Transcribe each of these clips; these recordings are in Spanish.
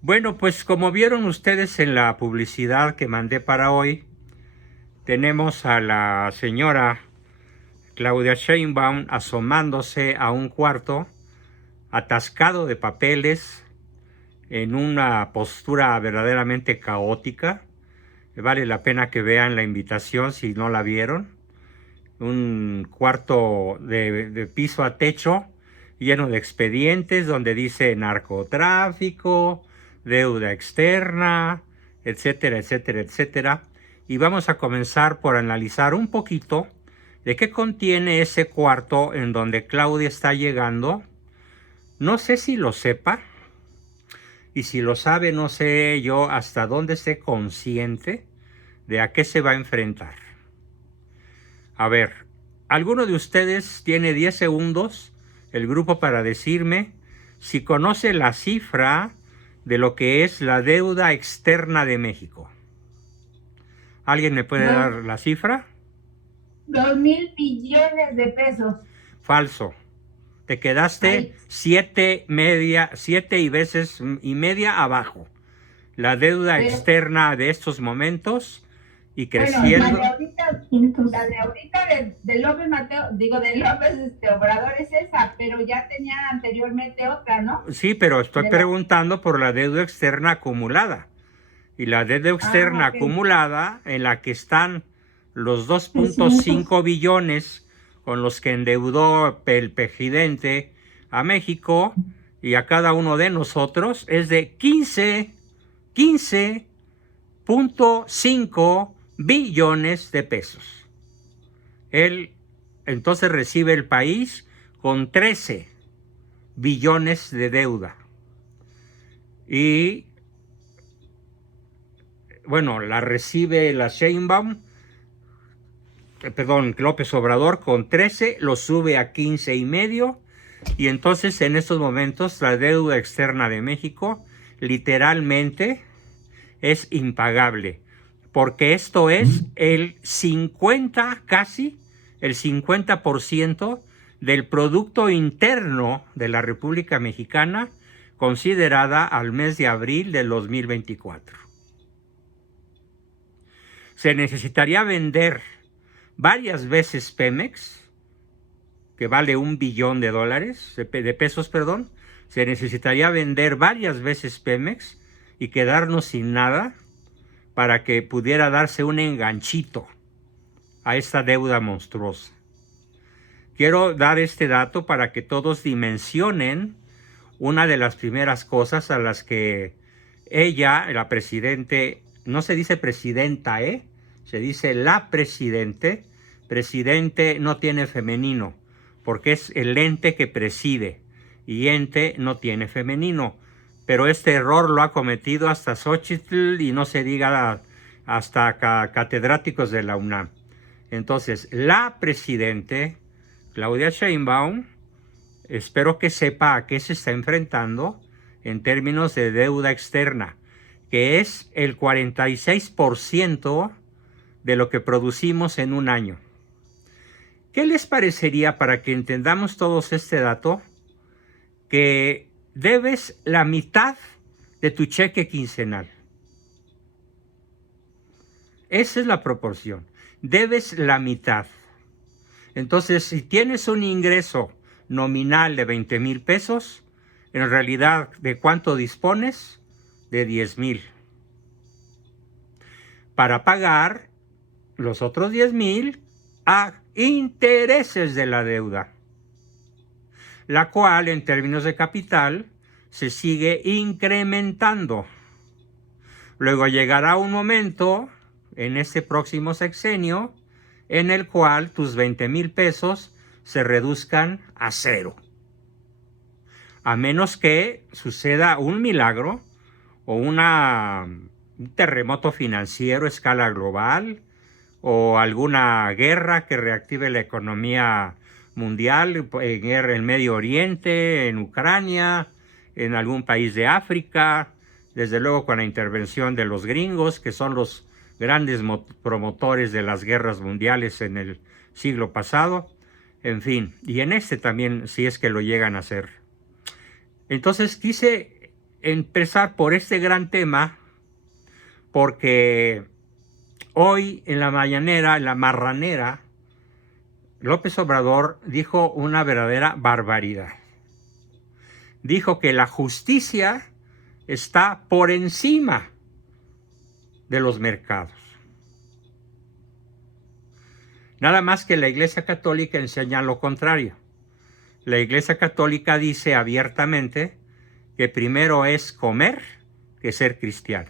Bueno, pues como vieron ustedes en la publicidad que mandé para hoy, tenemos a la señora Claudia Sheinbaum asomándose a un cuarto atascado de papeles en una postura verdaderamente caótica. Vale la pena que vean la invitación si no la vieron. Un cuarto de piso a techo lleno de expedientes donde dice narcotráfico, deuda externa, etcétera, etcétera, etcétera. Y vamos a comenzar por analizar un poquito de qué contiene ese cuarto en donde Claudia está llegando. No sé si lo sepa, y si lo sabe, no sé yo hasta dónde esté consciente de a qué se va a enfrentar. A ver, ¿alguno de ustedes tiene 10 segundos, el grupo, para decirme si conoce la cifra de lo que es la deuda externa de México? ¿Alguien me puede dar Dos, la cifra? 2.000 billones de pesos. Falso. Te quedaste Ay, siete y media abajo. La deuda pero externa de estos momentos y bueno, la de creciendo. ahorita, de López Mateo, digo, de López Obrador es esa, pero ya tenía anteriormente otra, ¿no? Sí, pero estoy De la, preguntando por la deuda externa acumulada. Y la deuda externa ok. acumulada, en la que están los Trescientos. 2.5 billones con los que endeudó el presidente a México y a cada uno de nosotros, es de 15.5 billones de pesos. Él entonces recibe el país con 13 billones de deuda. Y bueno, la recibe la Sheinbaum, perdón, López Obrador con 13, lo sube a 15.5, y entonces en estos momentos la deuda externa de México literalmente es impagable, porque esto es el 50, casi el 50% del Producto Interno de la República Mexicana, considerada al mes de abril del 2024. Se necesitaría vender varias veces Pemex, que vale $1 billón de pesos, perdón. Se necesitaría vender varias veces Pemex y quedarnos sin nada para que pudiera darse un enganchito a esta deuda monstruosa. Quiero dar este dato para que todos dimensionen una de las primeras cosas a las que ella, la presidente, no se dice presidenta, se dice la presidente. Presidente no tiene femenino, porque es el ente que preside, y ente no tiene femenino. Pero este error lo ha cometido hasta Xochitl, y no se diga hasta catedráticos de la UNAM. Entonces, la presidente, Claudia Sheinbaum, espero que sepa a qué se está enfrentando en términos de deuda externa, que es el 46% de lo que producimos en un año. ¿Qué les parecería, para que entendamos todos este dato, que debes la mitad de tu cheque quincenal? Esa es la proporción. Debes la mitad. Entonces, si tienes un ingreso nominal de 20,000 pesos, en realidad, ¿de cuánto dispones? De 10,000. Para pagar los otros 10,000 a intereses de la deuda, la cual en términos de capital se sigue incrementando. Luego llegará un momento en este próximo sexenio en el cual tus 20,000 pesos se reduzcan a cero, a menos que suceda un milagro o un terremoto financiero a escala global, o alguna guerra que reactive la economía mundial, en Medio Oriente, en Ucrania, en algún país de África, desde luego con la intervención de los gringos, que son los grandes promotores de las guerras mundiales en el siglo pasado, en fin, y en este también, si es que lo llegan a hacer. Entonces quise empezar por este gran tema porque hoy en la mañanera, en la marranera, López Obrador dijo una verdadera barbaridad. Dijo que la justicia está por encima de los mercados. Nada más que la Iglesia Católica enseña lo contrario. La Iglesia Católica dice abiertamente que primero es comer que ser cristiano.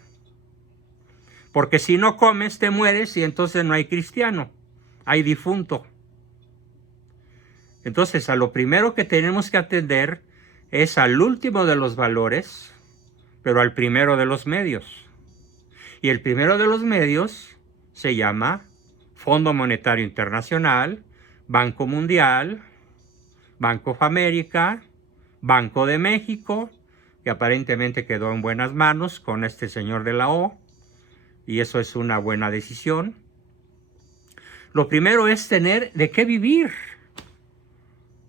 Porque si no comes te mueres y entonces no hay cristiano, hay difunto. Entonces a lo primero que tenemos que atender es al último de los valores, pero al primero de los medios. Y el primero de los medios se llama Fondo Monetario Internacional, Banco Mundial, Banco of America, Banco de México, que aparentemente quedó en buenas manos con este señor de la O, y eso es una buena decisión. Lo primero es tener de qué vivir,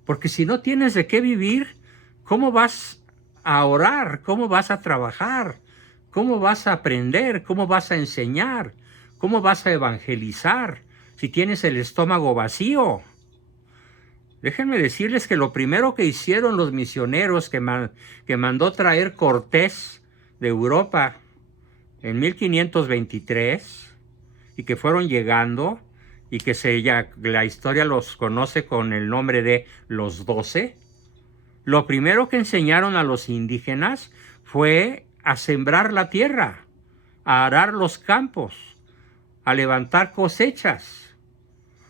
porque si no tienes de qué vivir, ¿cómo vas a orar? ¿Cómo vas a trabajar? ¿Cómo vas a aprender? ¿Cómo vas a enseñar? ¿Cómo vas a evangelizar si tienes el estómago vacío? Déjenme decirles que lo primero que hicieron los misioneros que mandó traer Cortés de Europa en 1523 y que fueron llegando y que la historia los conoce con el nombre de los 12, lo primero que enseñaron a los indígenas fue a sembrar la tierra, a arar los campos, a levantar cosechas,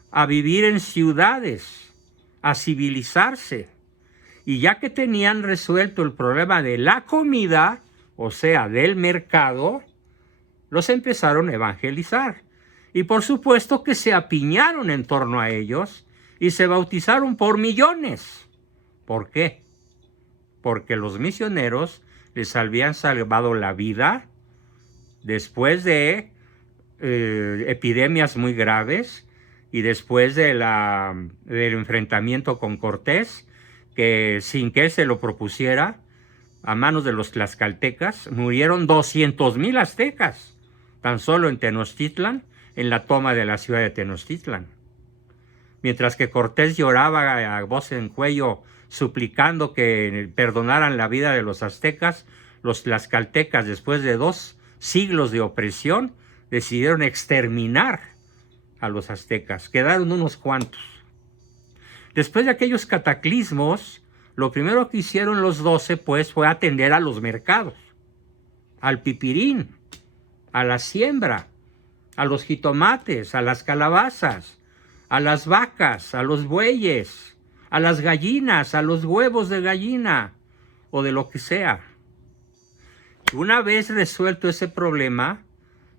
a vivir en ciudades, a civilizarse. Y ya que tenían resuelto el problema de la comida, o sea, del mercado, los empezaron a evangelizar. Y por supuesto que se apiñaron en torno a ellos y se bautizaron por millones. ¿Por qué? Porque los misioneros les habían salvado la vida después de epidemias muy graves y después del enfrentamiento con Cortés, que sin que él se lo propusiera, a manos de los tlaxcaltecas, murieron 200,000 aztecas, tan solo en Tenochtitlan, en la toma de la ciudad de Tenochtitlan. Mientras que Cortés lloraba a voz en cuello, suplicando que perdonaran la vida de los aztecas, los tlaxcaltecas, después de 2 siglos de opresión, decidieron exterminar a los aztecas. Quedaron unos cuantos. Después de aquellos cataclismos, lo primero que hicieron los 12, pues, fue atender a los mercados, al pipirín, a la siembra, a los jitomates, a las calabazas, a las vacas, a los bueyes, a las gallinas, a los huevos de gallina o de lo que sea. Una vez resuelto ese problema,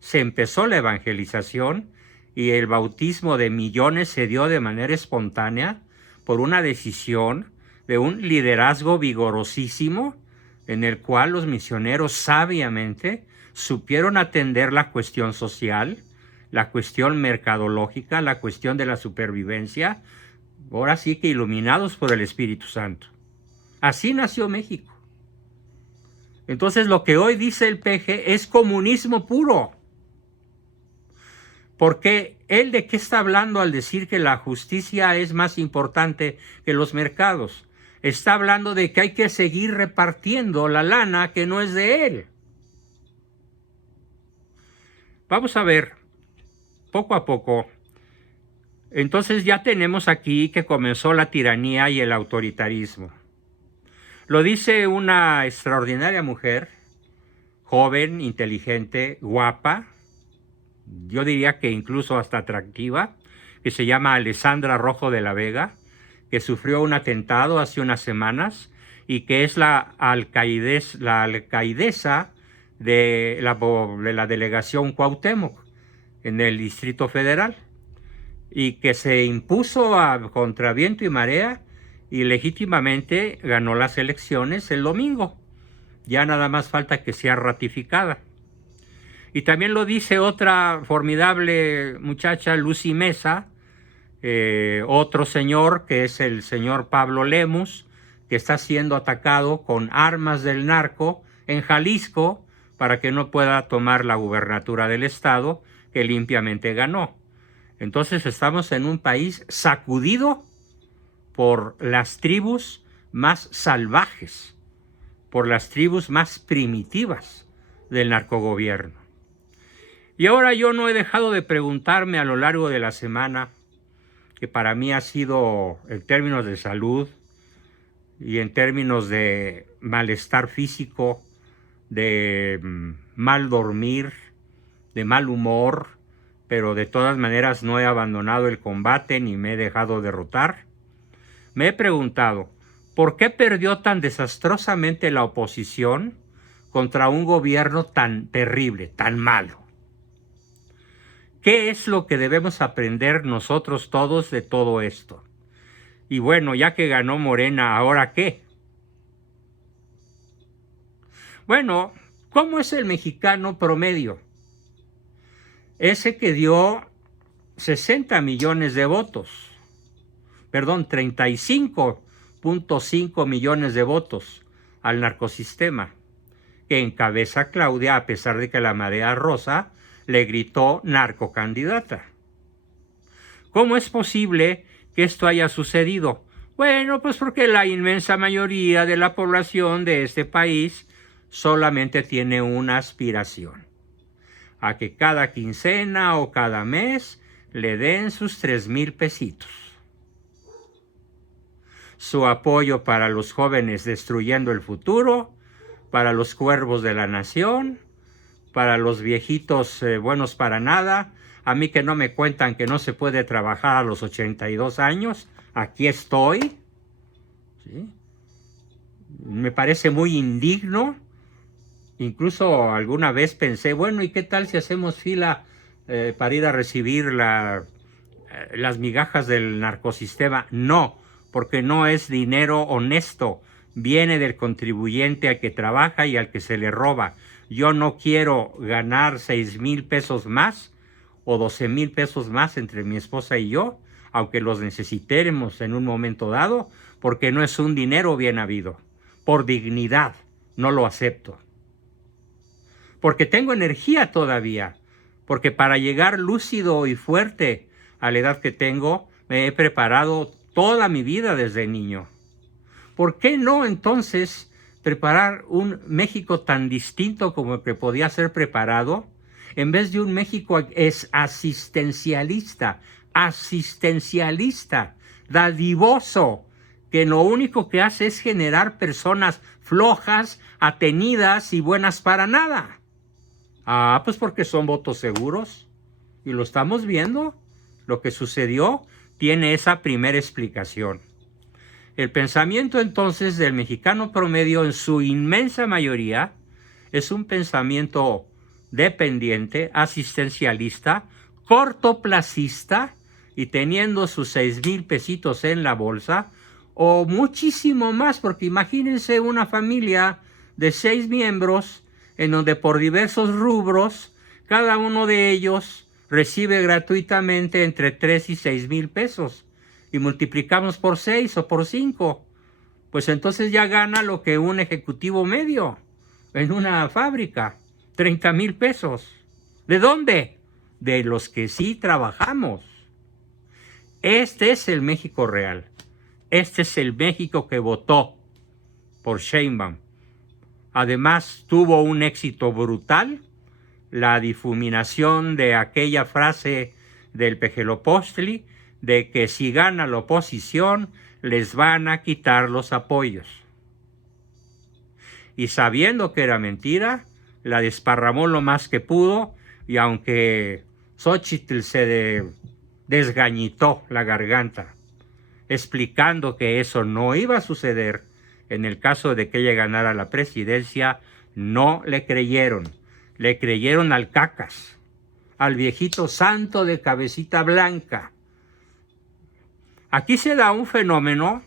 se empezó la evangelización y el bautismo de millones se dio de manera espontánea por una decisión de un liderazgo vigorosísimo en el cual los misioneros sabiamente supieron atender la cuestión social, la cuestión mercadológica, la cuestión de la supervivencia, ahora sí que iluminados por el Espíritu Santo. Así nació México. Entonces lo que hoy dice el PG es comunismo puro. Porque él de qué está hablando al decir que la justicia es más importante que los mercados. Está hablando de que hay que seguir repartiendo la lana que no es de él. Vamos a ver, poco a poco. Entonces ya tenemos aquí que comenzó la tiranía y el autoritarismo. Lo dice una extraordinaria mujer, joven, inteligente, guapa, yo diría que incluso hasta atractiva, que se llama Alessandra Rojo de la Vega, que sufrió un atentado hace unas semanas y que es la alcaidesa de la delegación Cuauhtémoc en el Distrito Federal y que se impuso contra viento y marea y legítimamente ganó las elecciones el domingo. Ya nada más falta que sea ratificada. Y también lo dice otra formidable muchacha, Lucy Mesa, otro señor que es el señor Pablo Lemus, que está siendo atacado con armas del narco en Jalisco para que no pueda tomar la gubernatura del estado que limpiamente ganó. Entonces estamos en un país sacudido por las tribus más salvajes, por las tribus más primitivas del narcogobierno. Y ahora yo no he dejado de preguntarme a lo largo de la semana, que para mí ha sido, en términos de salud y en términos de malestar físico, de mal dormir, de mal humor, pero de todas maneras no he abandonado el combate ni me he dejado derrotar. Me he preguntado, ¿por qué perdió tan desastrosamente la oposición contra un gobierno tan terrible, tan malo? ¿Qué es lo que debemos aprender nosotros todos de todo esto? Y bueno, ya que ganó Morena, ¿ahora qué? Bueno, ¿cómo es el mexicano promedio? Ese que dio 60 millones de votos, perdón, 35.5 millones de votos al narcosistema, que encabeza Claudia a pesar de que la marea rosa le gritó narcocandidata. ¿Cómo es posible que esto haya sucedido? Bueno, pues porque la inmensa mayoría de la población de este país solamente tiene una aspiración: a que cada quincena o cada mes le den sus 3,000 pesitos. Su apoyo para los jóvenes destruyendo el futuro, para los cuervos de la nación, para los viejitos buenos para nada. A mí que no me cuentan que no se puede trabajar a los 82 años, aquí estoy. ¿Sí? Me parece muy indigno. Incluso alguna vez pensé, bueno, ¿y qué tal si hacemos fila para ir a recibir las migajas del narcosistema? No, porque no es dinero honesto, viene del contribuyente al que trabaja y al que se le roba. Yo no quiero ganar 6,000 pesos más o 12,000 pesos más entre mi esposa y yo, aunque los necesitemos en un momento dado, porque no es un dinero bien habido. Por dignidad, no lo acepto. Porque tengo energía todavía, porque para llegar lúcido y fuerte a la edad que tengo, me he preparado toda mi vida desde niño. ¿Por qué no entonces preparar un México tan distinto como el que podía ser preparado, en vez de un México asistencialista, dadivoso, que lo único que hace es generar personas flojas, atenidas y buenas para nada? Ah, pues porque son votos seguros. Y lo estamos viendo. Lo que sucedió tiene esa primera explicación. El pensamiento entonces del mexicano promedio en su inmensa mayoría es un pensamiento dependiente, asistencialista, cortoplacista y teniendo sus 6,000 pesitos en la bolsa o muchísimo más, porque imagínense una familia de 6 miembros en donde por diversos rubros cada uno de ellos recibe gratuitamente entre 3 y 6,000 pesos. Y multiplicamos por 6 o por 5, pues entonces ya gana lo que un ejecutivo medio en una fábrica, 30,000 pesos. ¿De dónde? De los que sí trabajamos. Este es el México real. Este es el México que votó por Sheinbaum. Además, tuvo un éxito brutal, la difuminación de aquella frase del Pejelopostli, de que si gana la oposición, les van a quitar los apoyos. Y sabiendo que era mentira, la desparramó lo más que pudo, y aunque Xóchitl se desgañitó la garganta, explicando que eso no iba a suceder en el caso de que ella ganara la presidencia, no le creyeron. Le creyeron al cacas, al viejito santo de cabecita blanca. Aquí se da un fenómeno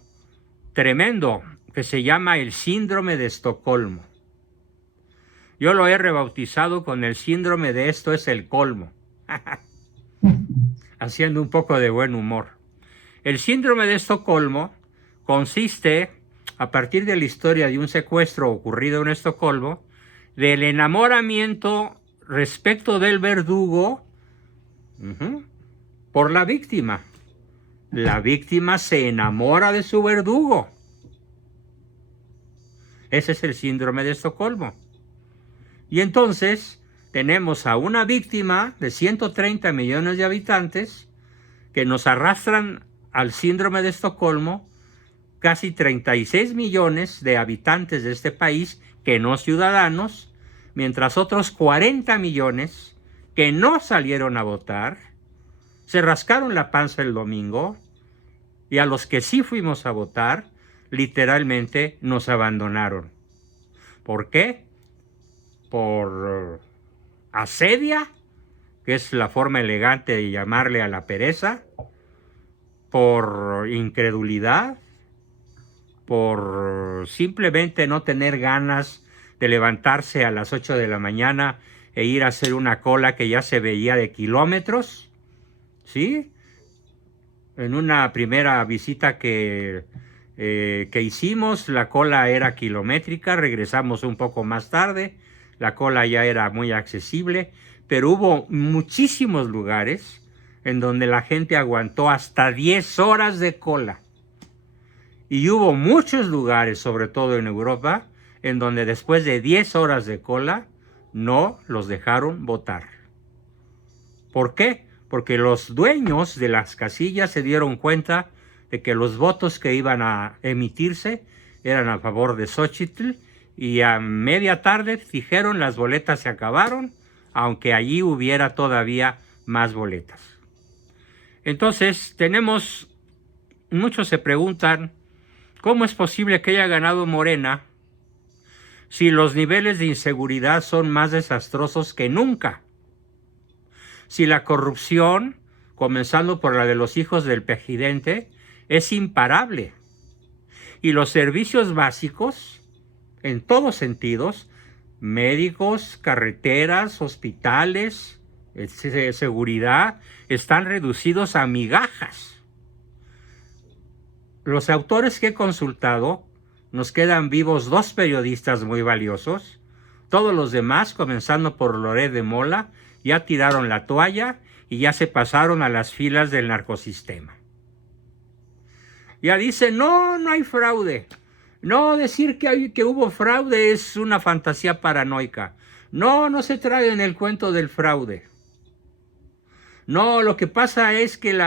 tremendo que se llama el síndrome de Estocolmo. Yo lo he rebautizado con el síndrome de esto es el colmo, haciendo un poco de buen humor. El síndrome de Estocolmo consiste, a partir de la historia de un secuestro ocurrido en Estocolmo, del enamoramiento respecto del verdugo por la víctima. La víctima se enamora de su verdugo. Ese es el síndrome de Estocolmo. Y entonces tenemos a una víctima de 130 millones de habitantes que nos arrastran al síndrome de Estocolmo, casi 36 millones de habitantes de este país que no ciudadanos, mientras otros 40 millones que no salieron a votar, se rascaron la panza el domingo, y a los que sí fuimos a votar, literalmente nos abandonaron. ¿Por qué? Por asedia, que es la forma elegante de llamarle a la pereza, por incredulidad, por simplemente no tener ganas de levantarse a las 8 de la mañana e ir a hacer una cola que ya se veía de kilómetros, ¿sí? En una primera visita que hicimos, la cola era kilométrica, regresamos un poco más tarde, la cola ya era muy accesible, pero hubo muchísimos lugares en donde la gente aguantó hasta 10 horas de cola. Y hubo muchos lugares, sobre todo en Europa, en donde después de 10 horas de cola no los dejaron votar. ¿Por qué? Porque los dueños de las casillas se dieron cuenta de que los votos que iban a emitirse eran a favor de Xochitl, y a media tarde dijeron las boletas se acabaron, aunque allí hubiera todavía más boletas. Entonces muchos se preguntan, ¿cómo es posible que haya ganado Morena si los niveles de inseguridad son más desastrosos que nunca? Si la corrupción, comenzando por la de los hijos del presidente, es imparable. Y los servicios básicos, en todos sentidos, médicos, carreteras, hospitales, seguridad, están reducidos a migajas. Los autores que he consultado, nos quedan vivos 2 periodistas muy valiosos. Todos los demás, comenzando por Loret de Mola, ya tiraron la toalla y ya se pasaron a las filas del narcosistema. Ya dicen, no hay fraude. No, decir que hubo fraude es una fantasía paranoica. No se traigan el cuento del fraude. No, lo que pasa es que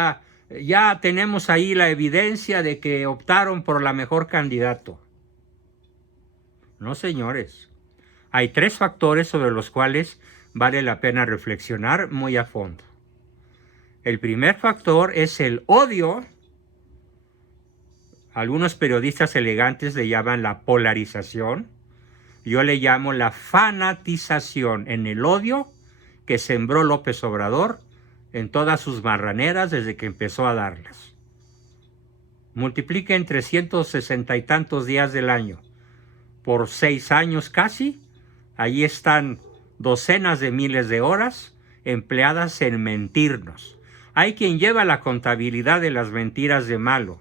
ya tenemos ahí la evidencia de que optaron por la mejor candidato. No, señores. Hay 3 factores sobre los cuales vale la pena reflexionar muy a fondo. El primer factor es el odio. Algunos periodistas elegantes le llaman la polarización. Yo le llamo la fanatización en el odio que sembró López Obrador en todas sus marraneras desde que empezó a darlas. Multipliquen 360 y tantos días del año por 6 años casi. Allí están docenas de miles de horas empleadas en mentirnos. Hay quien lleva la contabilidad de las mentiras de Malo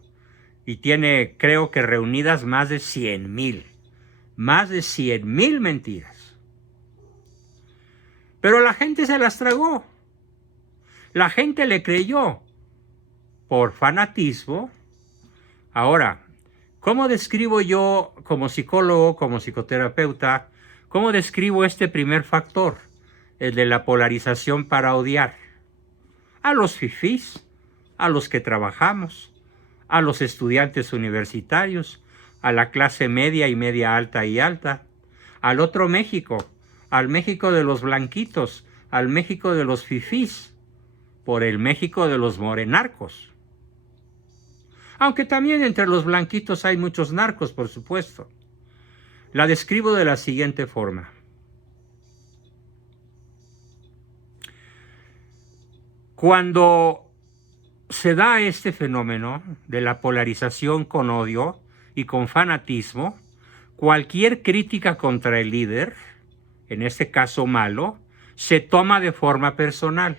y tiene, creo que reunidas más de 100,000. Más de 100,000 mentiras. Pero la gente se las tragó. La gente le creyó por fanatismo. Ahora, ¿cómo describo yo como psicólogo, como psicoterapeuta, cómo describo este primer factor, el de la polarización para odiar? A los fifís, a los que trabajamos, a los estudiantes universitarios, a la clase media y media alta y alta, al otro México, al México de los blanquitos, al México de los fifís, por el México de los morenarcos. Aunque también entre los blanquitos hay muchos narcos, por supuesto. La describo de la siguiente forma. Cuando se da este fenómeno de la polarización con odio y con fanatismo, cualquier crítica contra el líder, en este caso Malo, se toma de forma personal.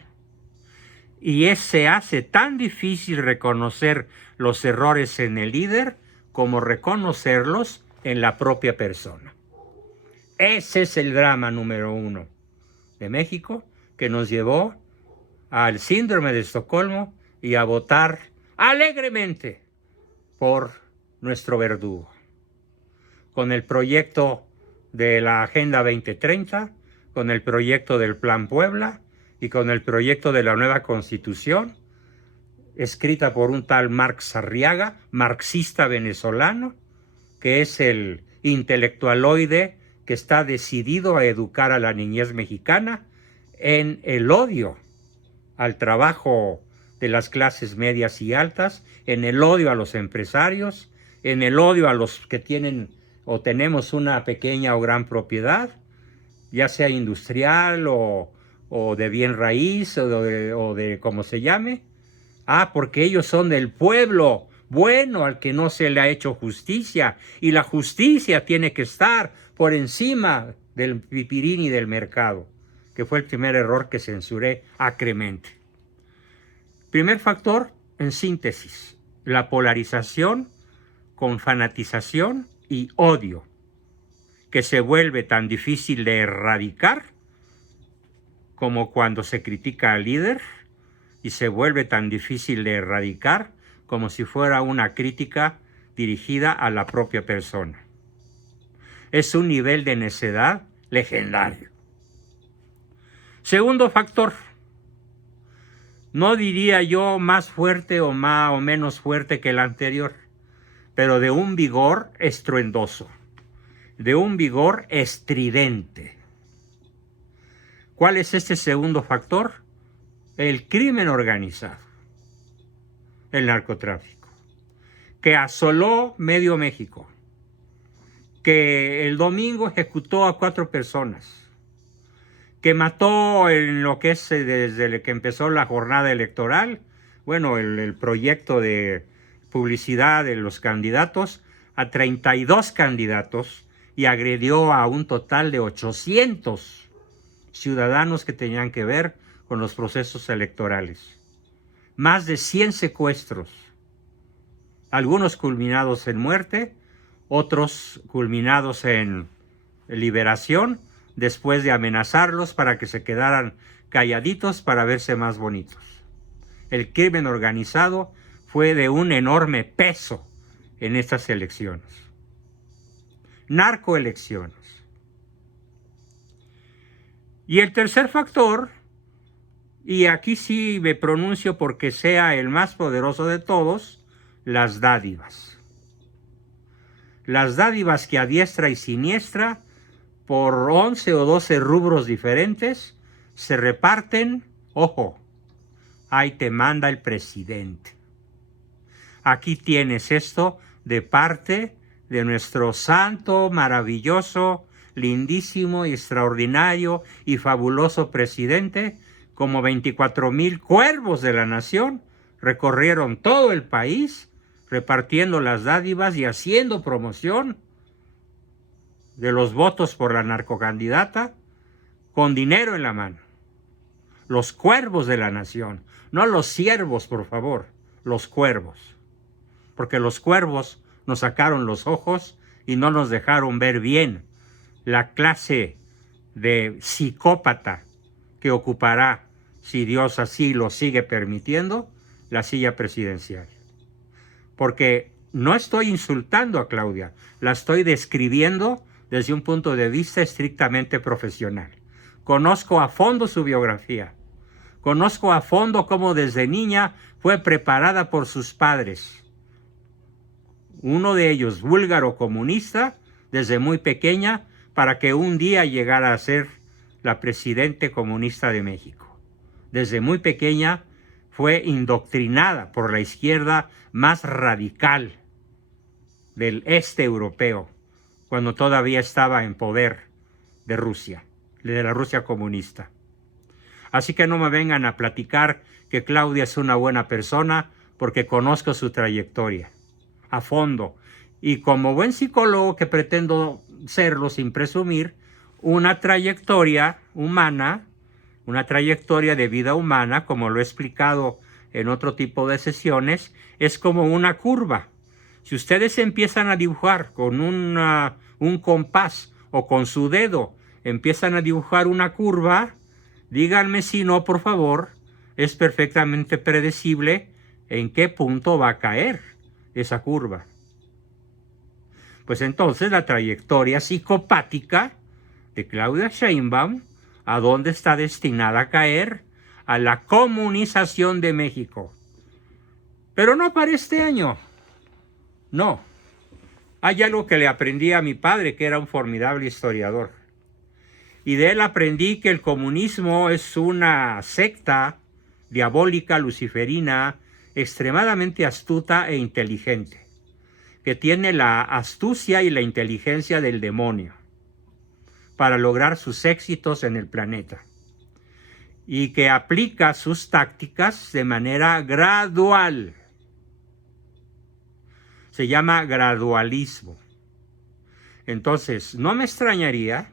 Y se hace tan difícil reconocer los errores en el líder como reconocerlos en la propia persona. Ese es el drama número uno de México, que nos llevó al síndrome de Estocolmo y a votar alegremente por nuestro verdugo. Con el proyecto de la Agenda 2030, con el proyecto del Plan Puebla y con el proyecto de la nueva Constitución, escrita por un tal Marx Arriaga, marxista venezolano, que es el intelectualoide que está decidido a educar a la niñez mexicana en el odio al trabajo de las clases medias y altas, en el odio a los empresarios, en el odio a los que tienen o tenemos una pequeña o gran propiedad, ya sea industrial o de bien raíz o de como se llame. Porque ellos son del pueblo bueno al que no se le ha hecho justicia, y la justicia tiene que estar por encima del pipirín y del mercado, que fue el primer error que censuré acremente. Primer factor, en síntesis, la polarización con fanatización y odio, que se vuelve tan difícil de erradicar como cuando se critica al líder, y se vuelve tan difícil de erradicar como si fuera una crítica dirigida a la propia persona. Es un nivel de necedad legendario. Segundo factor, no diría yo más fuerte o más o menos fuerte que el anterior, pero de un vigor estruendoso, de un vigor estridente. ¿Cuál es este segundo factor? El crimen organizado, el narcotráfico, que asoló medio México, que el domingo ejecutó a 4 personas, que mató en lo que es desde que empezó la jornada electoral, bueno, el proyecto de publicidad de los candidatos, a 32 candidatos, y agredió a un total de 800 ciudadanos que tenían que ver con los procesos electorales. Más de 100 secuestros, algunos culminados en muerte, otros culminados en liberación, después de amenazarlos para que se quedaran calladitos para verse más bonitos. El crimen organizado fue de un enorme peso en estas elecciones. Narcoelecciones. Y el tercer factor, y aquí sí me pronuncio porque sea el más poderoso de todos, las dádivas. Las dádivas que a diestra y siniestra, por 11 o 12 rubros diferentes, se reparten, ojo, ahí te manda el presidente. Aquí tienes esto de parte de nuestro santo, maravilloso, lindísimo y extraordinario y fabuloso presidente. Como 24,000 cuervos de la nación recorrieron todo el país repartiendo las dádivas y haciendo promoción de los votos por la narcocandidata con dinero en la mano. Los cuervos de la nación, no los siervos, por favor, los cuervos. Porque los cuervos nos sacaron los ojos y no nos dejaron ver bien la clase de psicópata que ocupará, si Dios así lo sigue permitiendo, la silla presidencial. Porque no estoy insultando a Claudia, la estoy describiendo desde un punto de vista estrictamente profesional. Conozco a fondo su biografía, conozco a fondo cómo desde niña fue preparada por sus padres. Uno de ellos, búlgaro comunista, desde muy pequeña, para que un día llegara a ser la presidente comunista de México. Desde muy pequeña fue indoctrinada por la izquierda más radical del este europeo, cuando todavía estaba en poder de Rusia, de la Rusia comunista. Así que no me vengan a platicar que Claudia es una buena persona, porque conozco su trayectoria a fondo. Y como buen psicólogo que pretendo serlo sin presumir, una trayectoria humana, una trayectoria de vida humana, como lo he explicado en otro tipo de sesiones, es como una curva. Si ustedes empiezan a dibujar con un compás o con su dedo empiezan a dibujar una curva, díganme si no, por favor, es perfectamente predecible en qué punto va a caer esa curva. Pues entonces la trayectoria psicopática de Claudia Sheinbaum, ¿a dónde está destinada a caer? A la comunización de México. Pero no para este año. No. Hay algo que le aprendí a mi padre, que era un formidable historiador. Y de él aprendí que el comunismo es una secta diabólica, luciferina, extremadamente astuta e inteligente, que tiene la astucia y la inteligencia del demonio para lograr sus éxitos en el planeta, y que aplica sus tácticas de manera gradual. Se llama gradualismo. Entonces, no me extrañaría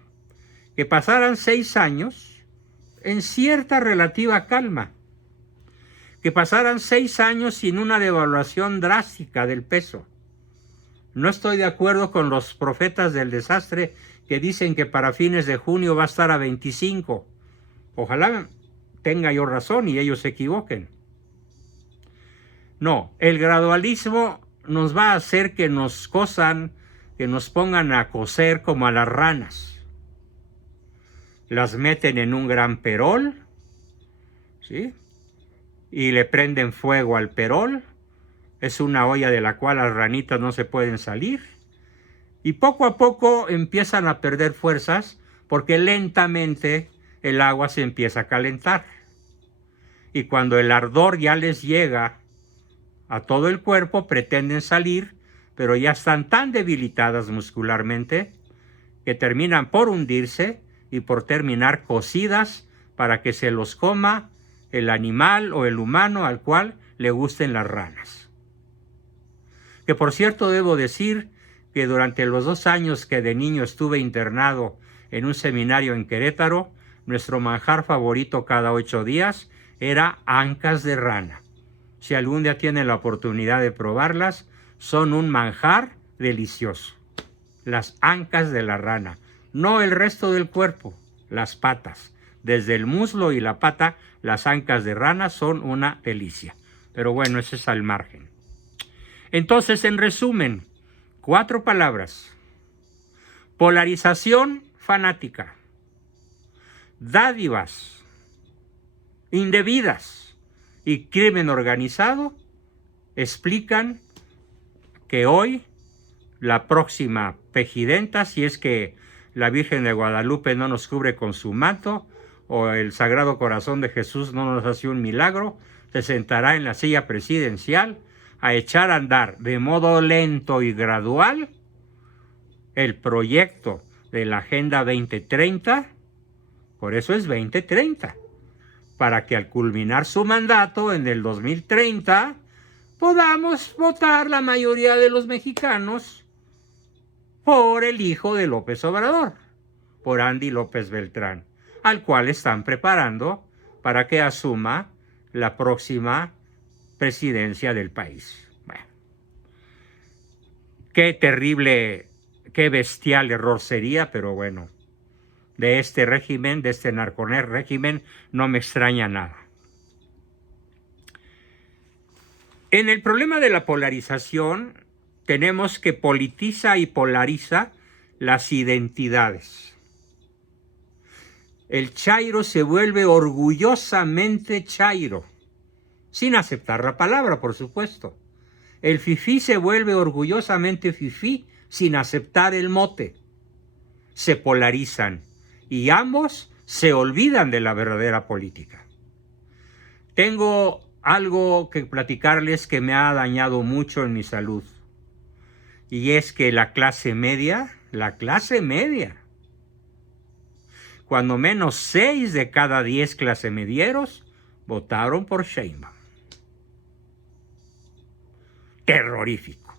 que pasaran 6 años en cierta relativa calma, que pasaran 6 años sin una devaluación drástica del peso. No estoy de acuerdo con los profetas del desastre que dicen que para fines de junio va a estar a 25. Ojalá tenga yo razón y ellos se equivoquen. No, el gradualismo nos va a hacer que nos cosan, que nos pongan a coser como a las ranas. Las meten en un gran perol, ¿sí? Y le prenden fuego al perol. Es una olla de la cual las ranitas no se pueden salir. Y poco a poco empiezan a perder fuerzas porque lentamente el agua se empieza a calentar. Y cuando el ardor ya les llega a todo el cuerpo, pretenden salir, pero ya están tan debilitadas muscularmente que terminan por hundirse y por terminar cocidas para que se los coma el animal o el humano al cual le gusten las ranas. Que por cierto debo decir que durante los 2 años que de niño estuve internado en un seminario en Querétaro, nuestro manjar favorito cada 8 días era ancas de rana. Si algún día tienen la oportunidad de probarlas, son un manjar delicioso. Las ancas de la rana, no el resto del cuerpo, las patas. Desde el muslo y la pata, las ancas de rana son una delicia. Pero bueno, eso es al margen. Entonces, en resumen, 4 palabras. Polarización fanática. Dádivas indebidas y crimen organizado explican que hoy la próxima pejidenta, si es que la Virgen de Guadalupe no nos cubre con su manto o el Sagrado Corazón de Jesús no nos hace un milagro, se sentará en la silla presidencial a echar a andar de modo lento y gradual el proyecto de la Agenda 2030, por eso es 2030, para que al culminar su mandato en el 2030 podamos votar la mayoría de los mexicanos por el hijo de López Obrador, por Andy López Beltrán, al cual están preparando para que asuma la próxima presidencia del país. Bueno, qué terrible, qué bestial error sería, pero bueno, de este régimen, de este narconer régimen, no me extraña nada. En el problema de la polarización, tenemos que politiza y polariza las identidades. El chairo se vuelve orgullosamente chairo, sin aceptar la palabra, por supuesto. El fifí se vuelve orgullosamente fifí, sin aceptar el mote. Se polarizan y ambos se olvidan de la verdadera política. Tengo algo que platicarles que me ha dañado mucho en mi salud. Y es que la clase media, cuando menos 6 de cada 10 clasemedieros votaron por Sheinbaum. Terrorífico.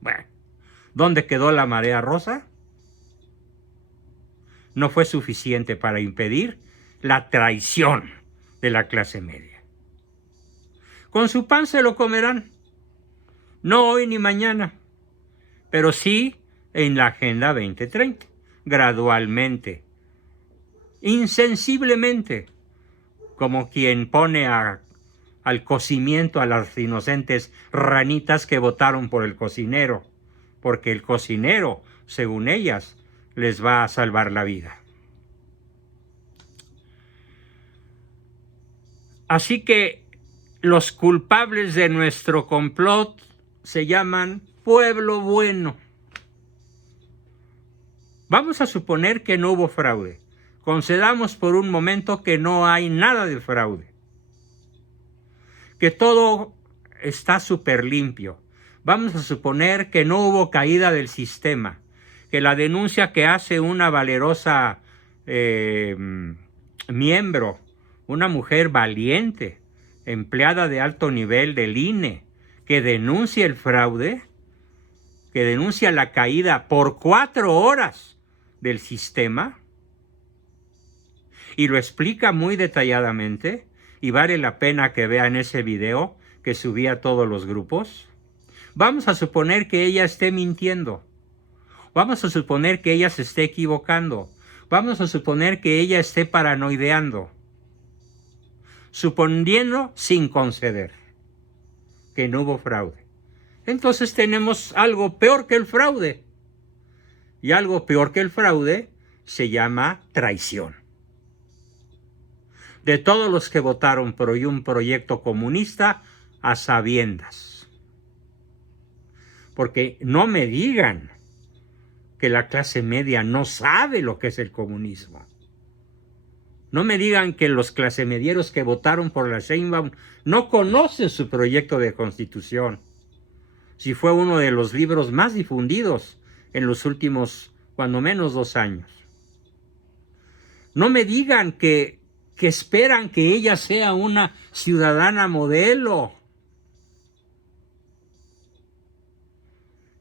Bueno, ¿dónde quedó la marea rosa? No fue suficiente para impedir la traición de la clase media. Con su pan se lo comerán, no hoy ni mañana, pero sí en la Agenda 2030, gradualmente, insensiblemente, como quien pone al cocimiento a las inocentes ranitas que votaron por el cocinero, porque el cocinero, según ellas, les va a salvar la vida. Así que los culpables de nuestro complot se llaman pueblo bueno. Vamos a suponer que no hubo fraude. Concedamos por un momento que no hay nada de fraude, que todo está súper limpio. Vamos a suponer que no hubo caída del sistema, que la denuncia que hace una valerosa miembro, una mujer valiente, empleada de alto nivel del INE, que denuncia el fraude, que denuncia la caída por 4 horas del sistema, y lo explica muy detalladamente, y vale la pena que vean ese video que subí a todos los grupos. Vamos a suponer que ella esté mintiendo. Vamos a suponer que ella se esté equivocando. Vamos a suponer que ella esté paranoideando. Suponiendo sin conceder que no hubo fraude. Entonces tenemos algo peor que el fraude. Y algo peor que el fraude se llama traición. De todos los que votaron por un proyecto comunista a sabiendas. Porque no me digan que la clase media no sabe lo que es el comunismo. No me digan que los clasemedieros que votaron por la Sheinbaum no conocen su proyecto de constitución. Si fue uno de los libros más difundidos en los últimos, cuando menos, 2 años. No me digan que esperan que ella sea una ciudadana modelo,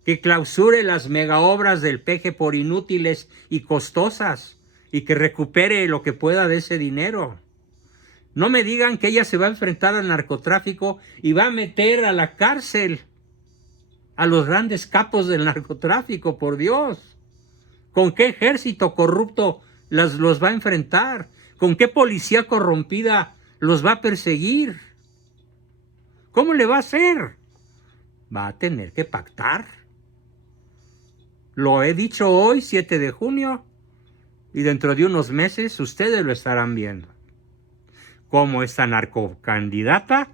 que clausure las megaobras del PG por inútiles y costosas y que recupere lo que pueda de ese dinero. No me digan que ella se va a enfrentar al narcotráfico y va a meter a la cárcel a los grandes capos del narcotráfico, por Dios. ¿Con qué ejército corrupto los va a enfrentar? ¿Con qué policía corrompida los va a perseguir? ¿Cómo le va a hacer? Va a tener que pactar. Lo he dicho hoy, 7 de junio, y dentro de unos meses ustedes lo estarán viendo. Cómo esta narcocandidata,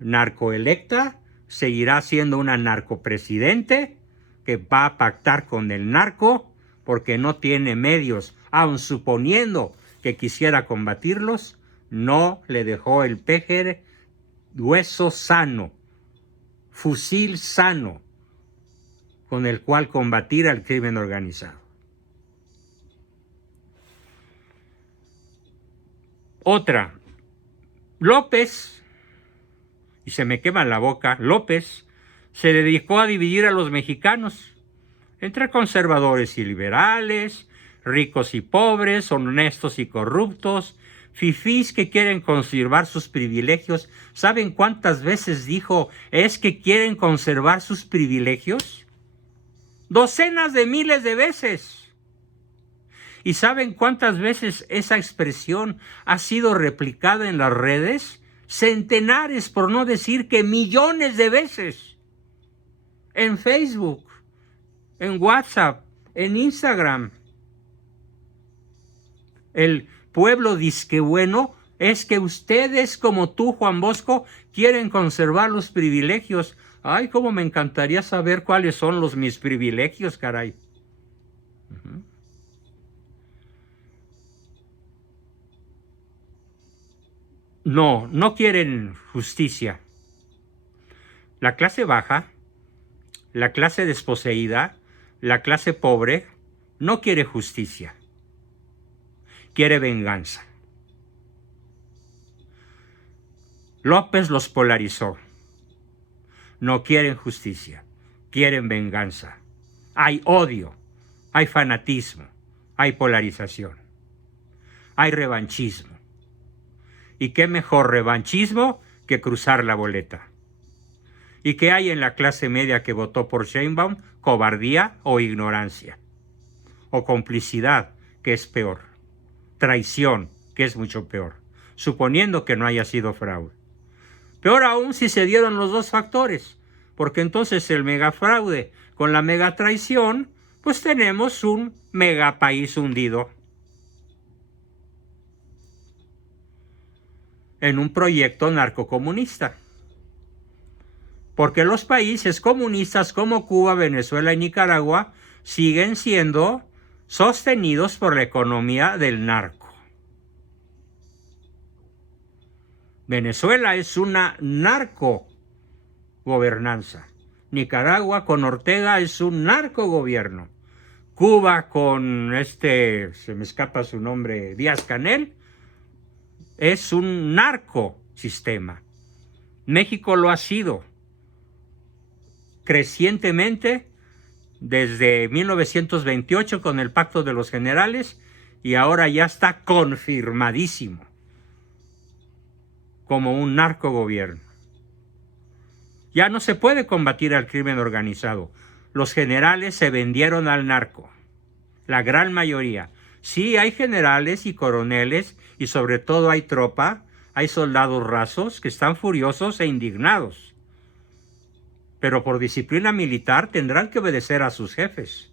narcoelecta, seguirá siendo una narcopresidente que va a pactar con el narco porque no tiene medios, aun suponiendo que quisiera combatirlos, no le dejó el PG hueso sano, fusil sano, con el cual combatir al crimen organizado. Otra, López, y se me quema la boca, López se dedicó a dividir a los mexicanos entre conservadores y liberales, ricos y pobres, honestos y corruptos, fifís que quieren conservar sus privilegios. ¿Saben cuántas veces dijo es que quieren conservar sus privilegios? Docenas de miles de veces. ¿Y saben cuántas veces esa expresión ha sido replicada en las redes? Centenares, por no decir que millones de veces. En Facebook, en WhatsApp, en Instagram. El pueblo disque bueno es que ustedes, como tú, Juan Bosco, quieren conservar los privilegios. Ay, cómo me encantaría saber cuáles son mis privilegios, caray. No quieren justicia. La clase baja, la clase desposeída, la clase pobre, no quiere justicia. Quiere venganza. López los polarizó. No quieren justicia, quieren venganza. Hay odio, hay fanatismo, hay polarización, hay revanchismo. ¿Y qué mejor revanchismo que cruzar la boleta? ¿Y qué hay en la clase media que votó por Sheinbaum? Cobardía o ignorancia. O complicidad, que es peor. Traición, que es mucho peor. Suponiendo que no haya sido fraude. Peor aún si se dieron los dos factores, porque entonces el megafraude con la megatraición, pues tenemos un megapaís hundido en un proyecto narcocomunista. Porque los países comunistas como Cuba, Venezuela y Nicaragua siguen siendo sostenidos por la economía del narco. Venezuela es una narcogobernanza. Nicaragua con Ortega es un narcogobierno. Cuba con se me escapa su nombre, Díaz-Canel, es un narcosistema. México lo ha sido crecientemente desde 1928 con el Pacto de los Generales y ahora ya está confirmadísimo como un narcogobierno. Ya no se puede combatir al crimen organizado. Los generales se vendieron al narco. La gran mayoría. Sí, hay generales y coroneles y sobre todo hay tropa, hay soldados rasos que están furiosos e indignados. Pero por disciplina militar tendrán que obedecer a sus jefes.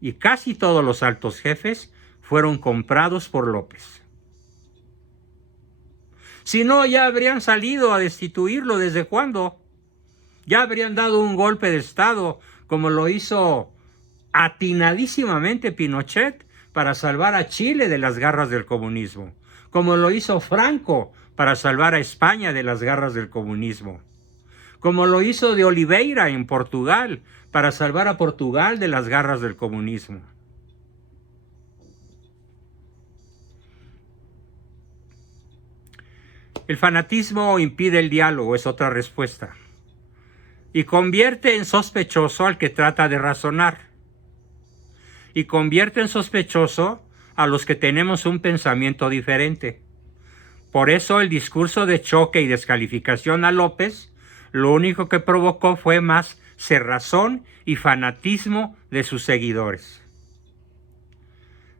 Y casi todos los altos jefes fueron comprados por López. Si no, ya habrían salido a destituirlo. ¿Desde cuándo? Ya habrían dado un golpe de Estado, como lo hizo atinadísimamente Pinochet para salvar a Chile de las garras del comunismo, como lo hizo Franco para salvar a España de las garras del comunismo, como lo hizo de Oliveira en Portugal para salvar a Portugal de las garras del comunismo. El fanatismo impide el diálogo, es otra respuesta, y convierte en sospechoso al que trata de razonar, y convierte en sospechoso a los que tenemos un pensamiento diferente. Por eso el discurso de choque y descalificación a López, lo único que provocó fue más cerrazón y fanatismo de sus seguidores.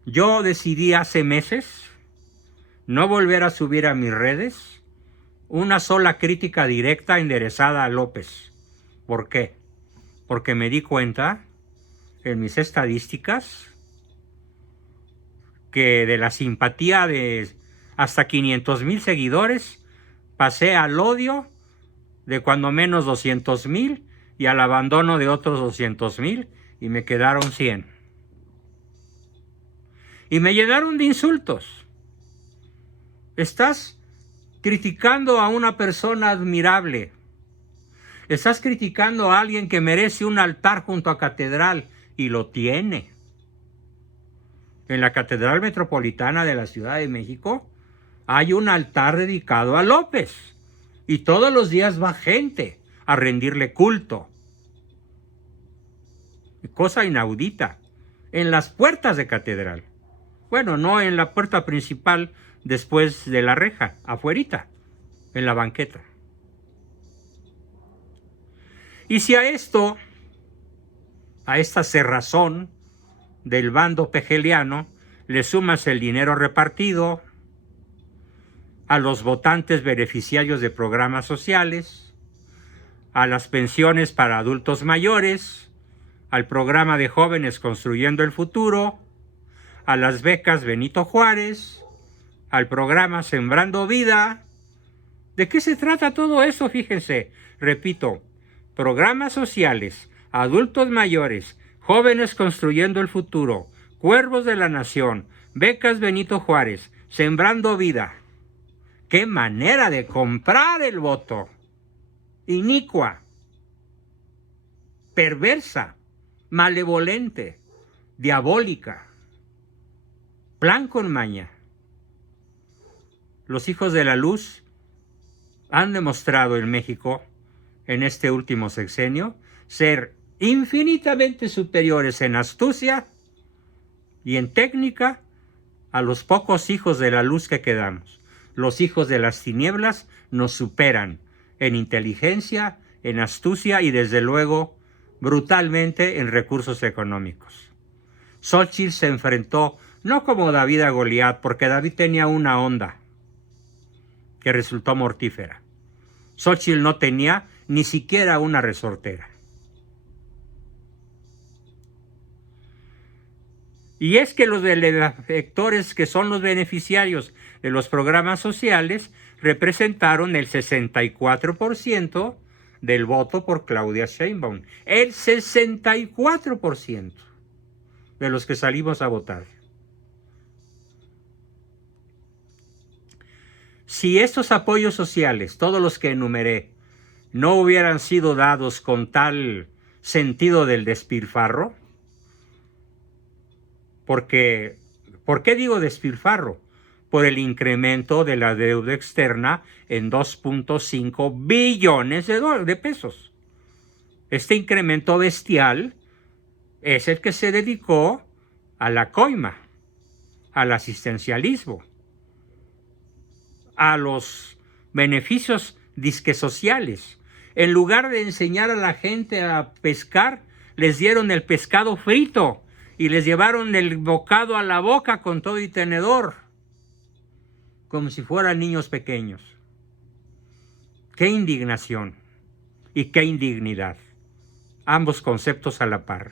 Yo decidí hace meses no volver a subir a mis redes una sola crítica directa enderezada a López. ¿Por qué? Porque me di cuenta en mis estadísticas que de la simpatía de hasta 500,000 seguidores pasé al odio de cuando menos 200,000 y al abandono de otros 200,000 y me quedaron 100. Y me llenaron de insultos. Estás criticando a una persona admirable. Estás criticando a alguien que merece un altar junto a catedral y lo tiene. En la Catedral Metropolitana de la Ciudad de México hay un altar dedicado a López y todos los días va gente a rendirle culto. Cosa inaudita. En las puertas de catedral. Bueno, no en la puerta principal después de la reja, afuerita, en la banqueta. Y si a esta cerrazón del bando pegeliano, le sumas el dinero repartido a los votantes beneficiarios de programas sociales, a las pensiones para adultos mayores, al programa de jóvenes construyendo el futuro, a las becas Benito Juárez, al programa Sembrando Vida. ¿De qué se trata todo eso? Fíjense, repito, programas sociales, adultos mayores, jóvenes construyendo el futuro, cuervos de la nación, becas Benito Juárez, Sembrando Vida. ¡Qué manera de comprar el voto! Inicua, perversa, malevolente, diabólica, plan con maña. Los hijos de la luz han demostrado en México, en este último sexenio, ser infinitamente superiores en astucia y en técnica a los pocos hijos de la luz que quedamos. Los hijos de las tinieblas nos superan en inteligencia, en astucia y desde luego brutalmente en recursos económicos. Xóchitl se enfrentó no como David a Goliat, porque David tenía una onda que resultó mortífera. Xóchitl no tenía ni siquiera una resortera. Y es que los electores que son los beneficiarios de los programas sociales representaron el 64% del voto por Claudia Sheinbaum. El 64% de los que salimos a votar. Si estos apoyos sociales, todos los que enumeré, no hubieran sido dados con tal sentido del despilfarro, porque, ¿por qué digo despilfarro? Por el incremento de la deuda externa en 2.5 billones de pesos. Este incremento bestial es el que se dedicó a la coima, al asistencialismo, a los beneficios disque sociales. En lugar de enseñar a la gente a pescar, les dieron el pescado frito y les llevaron el bocado a la boca con todo y tenedor, como si fueran niños pequeños. ¡Qué indignación y qué indignidad! Ambos conceptos a la par.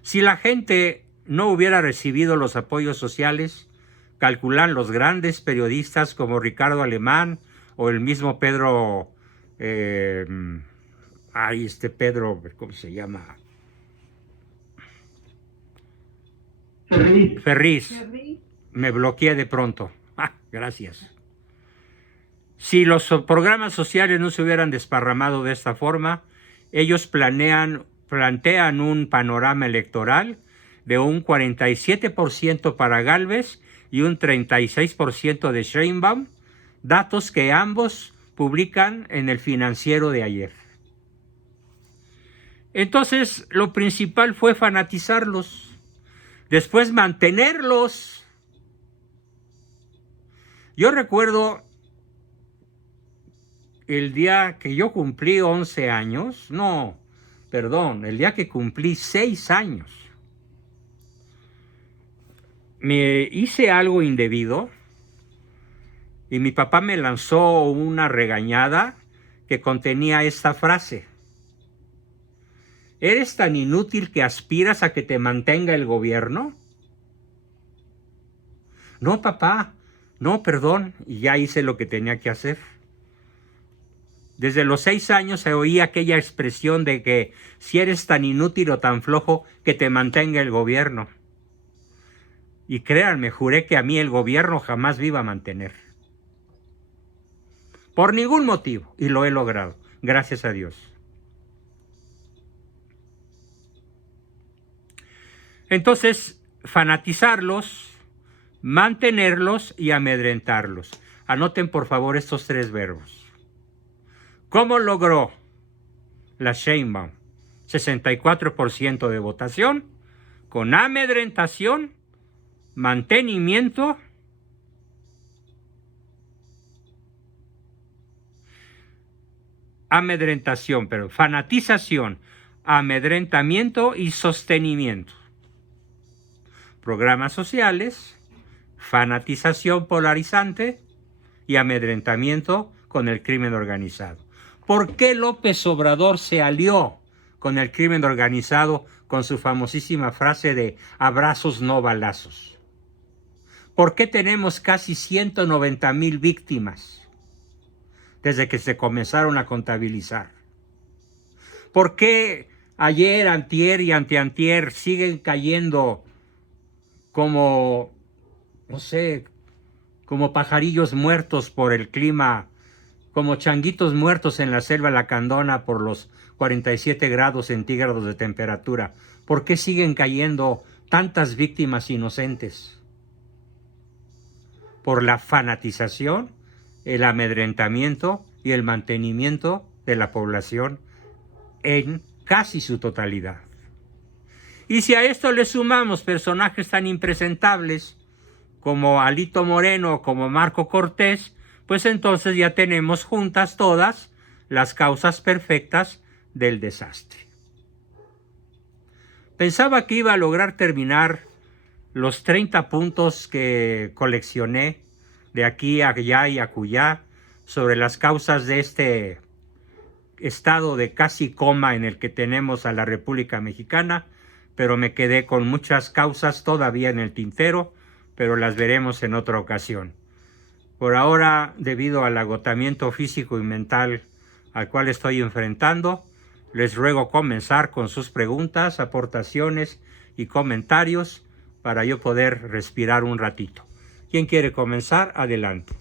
Si la gente no hubiera recibido los apoyos sociales, calculan los grandes periodistas como Ricardo Alemán o el mismo Pedro, Pedro, ¿cómo se llama? Ferriz. Me bloqueé de pronto. Gracias. Si los programas sociales no se hubieran desparramado de esta forma, ellos plantean un panorama electoral de un 47% para Gálvez y un 36% de Sheinbaum, datos que ambos publican en el Financiero de ayer. Entonces, lo principal fue fanatizarlos, después mantenerlos. Yo recuerdo el día que yo cumplí 11 años, el día que cumplí 6 años. Me hice algo indebido y mi papá me lanzó una regañada que contenía esta frase: ¿eres tan inútil que aspiras a que te mantenga el gobierno? No, papá, no, perdón, y ya hice lo que tenía que hacer. Desde los 6 años se oía aquella expresión de que si eres tan inútil o tan flojo que te mantenga el gobierno. Y créanme, juré que a mí el gobierno jamás me iba a mantener. Por ningún motivo, y lo he logrado, gracias a Dios. Entonces, fanatizarlos, mantenerlos y amedrentarlos. Anoten por favor estos 3 verbos. ¿Cómo logró la Sheinbaum 64% de votación? Con amedrentación, mantenimiento fanatización, amedrentamiento y sostenimiento. Programas sociales, fanatización polarizante y amedrentamiento con el crimen organizado. ¿Por qué López Obrador se alió con el crimen organizado con su famosísima frase de abrazos no balazos? ¿Por qué tenemos casi 190,000 víctimas desde que se comenzaron a contabilizar? ¿Por qué ayer, antier y anteantier siguen cayendo como, como pajarillos muertos por el clima, como changuitos muertos en la selva lacandona por los 47 grados centígrados de temperatura? ¿Por qué siguen cayendo tantas víctimas inocentes? Por la fanatización, el amedrentamiento y el mantenimiento de la población en casi su totalidad. Y si a esto le sumamos personajes tan impresentables como Alito Moreno o como Marco Cortés, pues entonces ya tenemos juntas todas las causas perfectas del desastre. Pensaba que iba a lograr terminar los 30 puntos que coleccioné de aquí a allá y acullá sobre las causas de este estado de casi coma en el que tenemos a la República Mexicana, pero me quedé con muchas causas todavía en el tintero, pero las veremos en otra ocasión. Por ahora, debido al agotamiento físico y mental al cual estoy enfrentando, les ruego comenzar con sus preguntas, aportaciones y comentarios para yo poder respirar un ratito. ¿Quién quiere comenzar? Adelante.